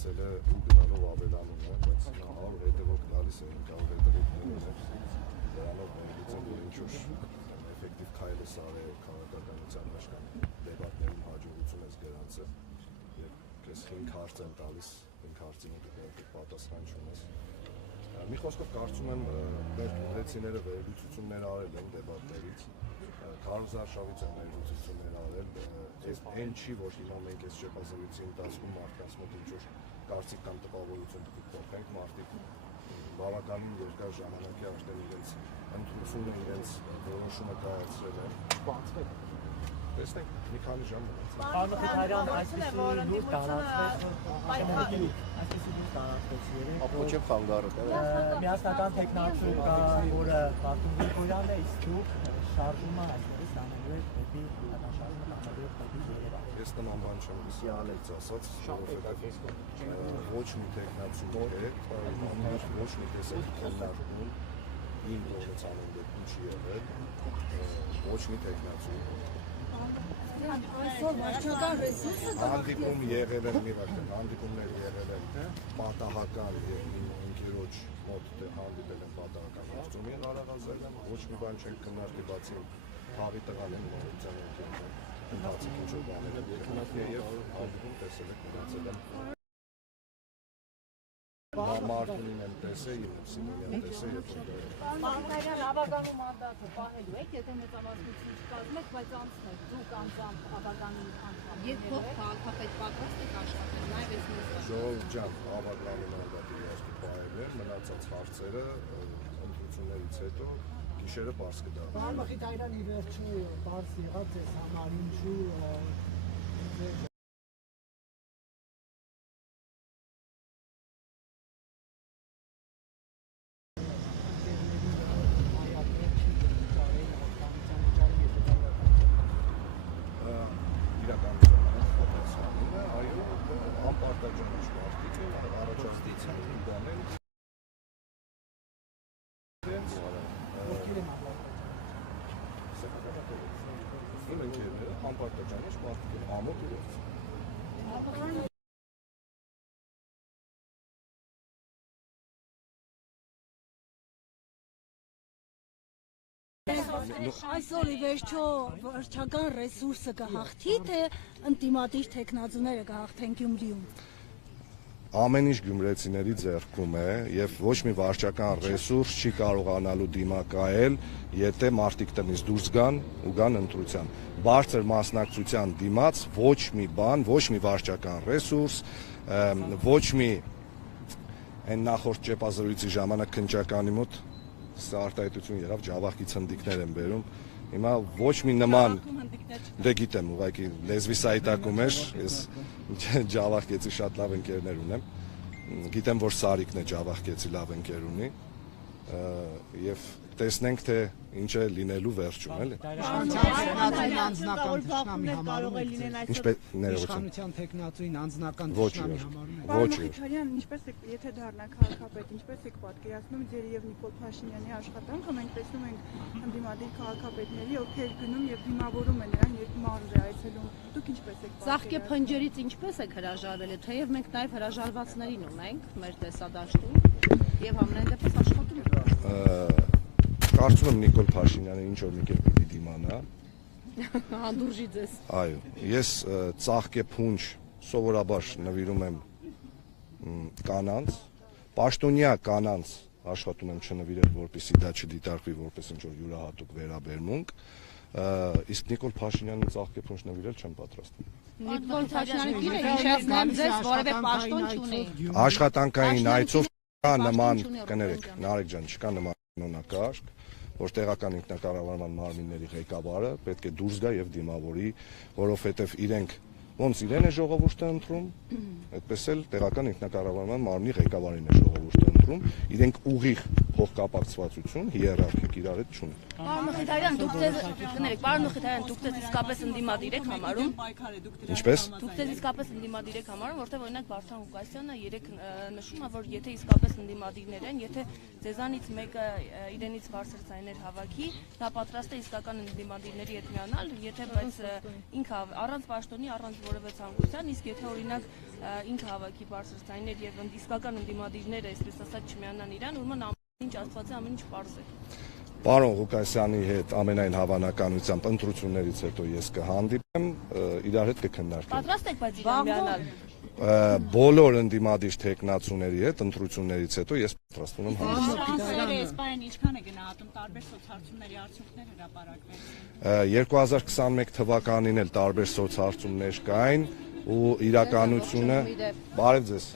մեծացել է ու գնալով ավելանում է, բայց 100 հետևող գալիս է 500 հետևողներ դրանով միգուցե որ ինչ-որ էֆեկտիվ քայլ է սարել քաղաքականության մեջ կամ դեբատներին հաջողություն է գրանցել եւ քեզ 5 հարց են տալիս 5 հարցին պատասխան չունես մի խոսքով կարծում եմ մեր գյումրեցիները վերլուծություններ արել են դեբատներից Քարոզ Արշավիցյանը վերլուծություններ արել այն չի որ հիմա մենք այս շփազրույցի ընթացքում մարդկանց մոտ ինչ-որ կարծիք կամ տպավորություն փոխենք մարդիկ բավականին երկար ժամանակի արդեն իրենց ընդունությունը իրենց որոշումը կայացրել են Սպանցվել տեսնենք մի քանի ժամ Պարոն Խիթարյան, այսպիսի լուր տարածվեց, այսպիսի լուր տարածվեց Ապոչև խանգարը միասնական տեխնացու կա, որը Բարտուն Գրիգորյանն է, իսկ դուք շարժումը այսպես անելու եք դեպի շարժումը անելու եք դեպի Երևան։ Ես նման բան չեմ լսել ասած, որովհետև ոչ մի տեխնացու հետ, ոչ մի տեսակ քննարկում իմ գործանում դեպքում չի եղել, ոչ մի տեխնացու Այսօր վարչական ռեսուրսը հանդիպում եղել են հանդիպումներ եղել են պատահական եւ ընկերոջ մոտ հանդիպել են պատահական հարցումի Ղարաբաղյան ոչ մի բան չեն քննարկել բացի հավի տղան են մորցան ընթացիկ ինչ-որ բաներ երկնաք եւ հանդիպում տեսել եք մնացել են Մարտունին եմ տեսել, Սիմոնին եմ տեսել եւ Պարոն Ավագանու մանդատը պահելու եք, եթե մեծամասնություն չկազմում եք, բայց անցնեք դուք անձամբ Ավագանի անդամ։ Եվ փոխ քաղաքապետ պատրաստ եք աշխատել նաև այս նույն Ժողով ջան, Ավագանի մանդատի երաշխի պահելու են, մնացած հարցերը ընտրություններից հետո գիշերը բաց կդառնա։ Պարոն Խիթարյան, ի վերջո բաց եղած էս համար ինչու Այսօր ի վերջո վարչական ռեսուրսը կհաղթի, թե ընդդիմադիր տեխնացուները կհաղթեն Գյումրիում։ Ամեն ինչ գյումրեցիների ձեռքում է եւ ոչ մի վարչական ռեսուրս չի կարողանալու դիմակայել, եթե մարդիկ տնից դուրս գան ու գան ընտրության։ Բարձր մասնակցության դիմաց ոչ մի բան, ոչ մի վարչական ռեսուրս, ոչ մի այն նախորդ ճեպազրույցի ժամանակ քննչականի մոտ սա արտահայտություն եղավ, ջավախքի ցնդիկներ են բերում։ Հիմա ոչ մի նման դե գիտեմ, ուղղակի լեզվի սայտակում էր, ես ջավախքեցի շատ լավ ընկերներ ունեմ։ Գիտեմ, որ Սարիկն է ջավախքեցի լավ ընկեր ունի եւ տեսնենք թե ինչ է լինելու վերջում, էլի։ Ինչպես իշխանության տեխնացուին անձնական դաշնամի համարում եք։ Ոչ։ Խիթարյան, ինչպես եք, եթե դառնաք քաղաքապետ, ինչպես եք պատկերացնում ձեր եւ Նիկոլ Փաշինյանի աշխատանքը, մենք տեսնում ենք ընդդիմադիր քաղաքապետների, ովքեր գնում եւ դիմավորում են նրան, երբ մարդ է այցելում։ Դուք ինչպես եք Ծաղկե փնջերից ինչպես եք հրաժարվել, թեև մենք նաև հրաժարվածներին ունենք մեր տեսադաշտում եւ ամենայն դեպս աշխատում ենք։ Կարծում եմ Նիկոլ Փաշինյանը ինչ որ մի կերպ պիտի դիմանա։ Հանդուրժի ձեզ։ Այո, ես ծաղկե փունջ սովորաբար նվիրում եմ կանանց, պաշտոնյա կանանց աշխատում եմ չնվիրել, որպեսզի դա չդիտարկվի որպես ինչ որ յուրահատուկ վերաբերմունք, իսկ Նիկոլ Փաշինյանին ծաղկե փունջ նվիրել չեմ պատրաստվում։ Նիկոլ Փաշինյանը գիտե հիշեցնեմ ձեզ որևէ պաշտոն չունի։ Աշխատանքային այցով կա նման, կներեք, Նարեկ ջան, չկա նման կանոնակարգ, որ տեղական ինքնակառավարման մարմինների ղեկավարը պետք է դուրս գա եւ դիմավորի, որովհետեւ իրենք ոնց իրեն է ժողովուրդը ընտրում, այդպես էլ տեղական ինքնակառավարման մարմնի ղեկավարին է ժողովուրդը ընտրում, իրենք ուղիղ փոխկապակցվածություն, հիերարխիկ իրար հետ չունեն։ Պարոն Խիթարյան, դուք ձեզ կներեք, պարոն Խիթարյան, դուք ձեզ իսկապես ընդդիմադիր եք համարում։ Ինչպես։ Դուք ձեզ իսկապես ընդդիմադիր եք համարում, որտեղ օրինակ Վարդան Ղուկասյանը երեք նշում է, որ եթե իսկապես ընդդիմադիրներ են, եթե ձեզանից մեկը իրենից բարձր ձայներ հավաքի, նա պատրաստ է իսկական ընդդիմադիրների հետ միանալ, եթե բայց ինքը առանց պաշտոնի, առանց որևէ ցանկության, իսկ եթե օրինակ ինքը հավաքի բարձրացնայիններ եւ իսկական ընդդիմադիրները, այսպես ասած, չմիանան իրան, ուրեմն ամեն ինչ Աստված է, ամեն ինչ պարզ է։ Պարոն Ղուկասյանի հետ ամենայն հավանականությամբ ընտրություններից հետո ես կհանդիպեմ, իրար հետ կքննարկենք։ Պատրաստ եք բայց իրան միանալ։ Բոլոր ընդդիմադիր թեկնածուների հետ ընտրություններից հետո ես պատրաստվում եմ հանդիպել։ Շանսերը Իսպանիան ինչքան է գնահատում տարբեր սոցհարցումների արդյունքներ հրապարակվեցին։ 2021 թվականին էլ տարբեր սոցհարցումներ կային ու իրականությունը բարև ձեզ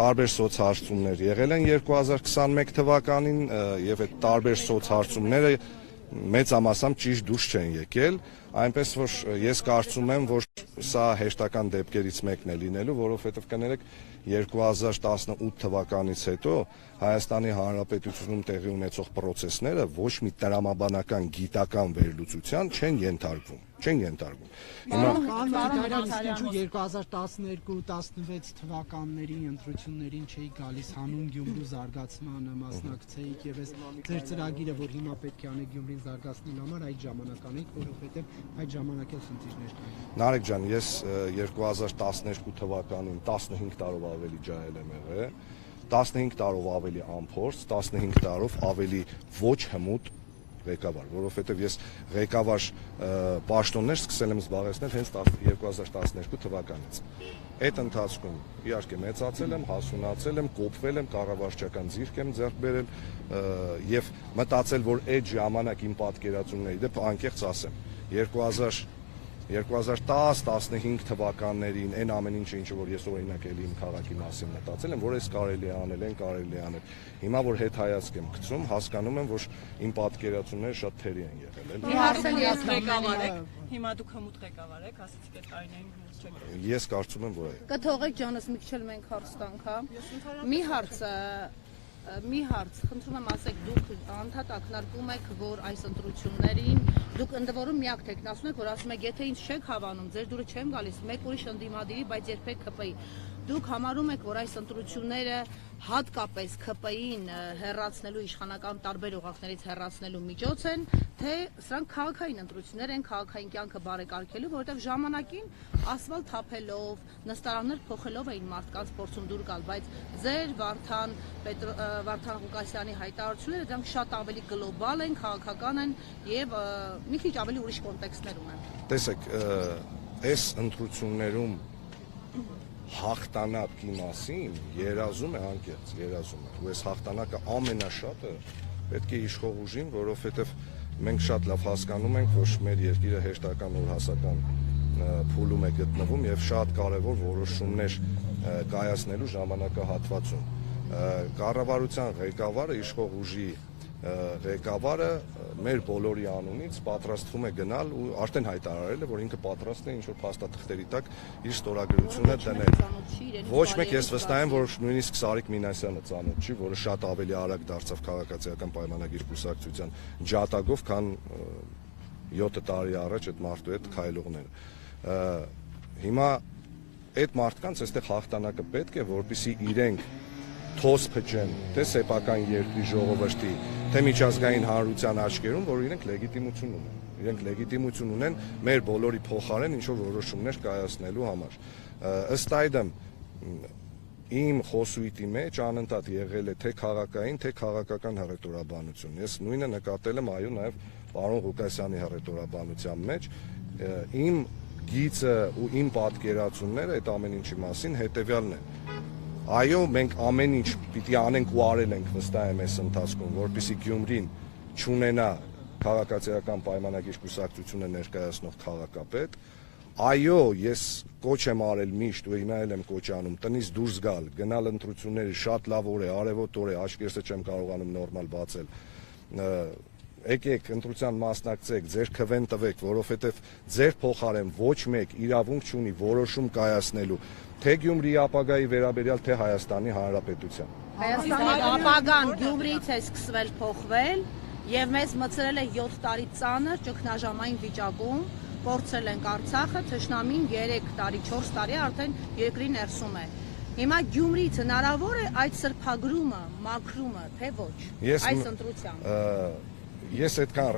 տարբեր սոցհարցումներ եղել են 2021 թվականին եւ այդ տարբեր սոցհարցումները մեծամասամբ ճիշտ դուրս չեն եկել, այնպես որ ես կարծում եմ, որ սա հեշտական դեպքերից մեկն է լինելու, որովհետեւ կներեք 2018 թվականից հետո Հայաստանի Հանրապետությունում տեղի ունեցող process-ները ոչ մի տրամաբանական գիտական վերլուծության չեն ենթարկվում։ Հիմա ինչու 2012-16 թվականների ընտրություններին չէի գալիս հանուն Գյումրու զարգացմանը մասնակցեիք եւ այս ձեր ծրագիրը, որ հիմա պետք է անեք Գյումրին զարգացնելու համար, այդ ժամանակ անեք, որովհետեւ այդ ժամանակ էլ խնդիրներ կային։ Նարեկ ջան, ես 2012 թվականին 15 տարով ավելի ջահել եմ եղել, 15 տարով ավելի անփորձ, 15 տարով ավելի ոչ հմուտ ղեկավար, որովհետև ես ղեկավար պաշտոններ սկսել եմ զբաղեցնել հենց 2012 թվականից։ Այդ ընթացքում իհարկե մեծացել եմ, հասունացել եմ, կոփվել եմ, կառավարչական ձիրք եմ ձեռք բերել եւ մտածել, որ այդ ժամանակ իմ պատկերացումների դեպ անկեղծ ասեմ 2010-15 թվականներին այն ամեն ինչը որ ես օրինակ էլի իմ քաղաքի մասին մտածել եմ, որ այս կարելի է անել։ Հիմա որ հետ հայացք եմ գցում, հասկանում եմ, որ իմ պատկերացումները շատ թերի են եղել։ Մի հարցը ես ղեկավար եք, հիմա դուք հմուտ ղեկավար եք, ասացիք այդ տարիներին հմուտ չեք։ Ես կարծում եմ, որ Կթողեք ջանս մի քիչ էլ մենք հարց տանք, հա։ Մի հարց, խնդրում եմ ասեք, դուք անդադ ակնարկում եք, որ այս ընտրություններին դուք ընդ որում միակ տեխնացուն եք, որ ասում եք, եթե ինձ չեք հավանում, ձեր դուրը չեմ գալիս, մեկ ուրիշ ընդդիմադիրի, բայց երբեք ԿՊ-ի։ Դուք համարում եք, որ այս ընտրությունները հատկապես ԿՊ-ին հեռացնելու իշխանական տարբեր օղակներից հեռացնելու միջոց են, թե սրանք քաղաքային ընտրություններ են, քաղաքային կյանքը բարեկարգելու, որովհետև ժամանակին ասֆալտ թափելով, նստարաններ փոխելով էին մարդկանց փորձում դուր գալ, բայց ձեր Վարդան Ղուկասյանի հայտարարությունները դրանք շատ ավելի գլոբալ են, քաղաքական են եւ մի քիչ ավելի ուրիշ կոնտեքստներ ունեն։ Տեսեք, այս ընտրություններում հաղթանակի մասին երազում է անկեղծ, ու այս հաղթանակը ամենաշատը պետք է իշխող ուժին, որովհետև մենք շատ լավ հասկանում ենք, որ մեր երկիրը հեշտական օրհասական փուլում է գտնվում եւ շատ կարեւոր որոշումներ կայացնելու ժամանակահատվածում։ Կառավարության ղեկավարը, իշխող ուժի ղեկավարը մեր բոլորի անունից պատրաստվում է գնալ ու արդեն հայտարարել է, որ ինքը պատրաստ է ինչ-որ փաստաթղթերի տակ իր ստորագրությունը դնել։ Ոչ մեկ ես վստահ եմ, որ նույնիսկ Սարիկ Մինասյանը ծանոթ չի, որը շատ ավելի արագ դարձավ քաղաքացիական պայմանագիր կուսակցության ջատագով, քան 7 տարի առաջ այդ մարդու հետ քայլողները։ Հիմա այդ մարդկանց այստեղ հաղթանակը պետք է, որպեսզի իրենք թոս փչեն, թե սեփական երկրի ժողովրդի, թե միջազգային հանրության աչքերում, որ իրենք լեգիտիմություն ունեն։ Իրենք լեգիտիմություն ունեն մեր բոլորի փոխարեն ինչ-որ որոշումներ կայացնելու համար։ Ըստ այդմ իմ խոսույթի մեջ անընդհատ եղել է թե քաղաքային, թե քաղաքական հռետորաբանություն։ Ես նույնը նկատել եմ այո նաև պարոն Ղուկասյանի հռետորաբանության մեջ։ Իմ գիծը ու իմ պատկերացումները այդ ամեն ինչի մասին հետևյալն է։ Այո, մենք ամեն ինչ պիտի անենք ու արել ենք վստահ եմ այս ընթացքում, որպեսզի Գյումրին չունենա քաղաքացիական պայմանագիր կուսակցությունը ներկայացնող քաղաքապետ։ Այո, ես կոչ եմ արել միշտ ու հիմա էլ եմ կոչ անում տնից դուրս գալ, գնալ ընտրությունների, շատ լավ օր է, արևոտ օր է, աչքերսը չեմ կարողանում նորմալ բացել։ Եկեք ընտրության մասնակցեք, ձեր քվեն տվեք, որովհետև ձեր փոխարեն ոչ մեկ իրավունք չունի որոշում կայացնելու թե Գյումրիի ապագայի վերաբերյալ, թե Հայաստանի Հանրապետության։ Հայաստանի ապագան Գյումրիից է սկսվել փոխվել եւ մեզ մցրել է 7 տարի ծանր ճգնաժամային վիճակում, կորցրել ենք Արցախը, թշնամին 3 տարի, 4 տարի արդեն երկրի ներսում է։ Հիմա Գյումրիից հնարավոր է այդ սրբագրումը, մաքրումը, թե ոչ, այս ընտրությամբ։ Ես այդքան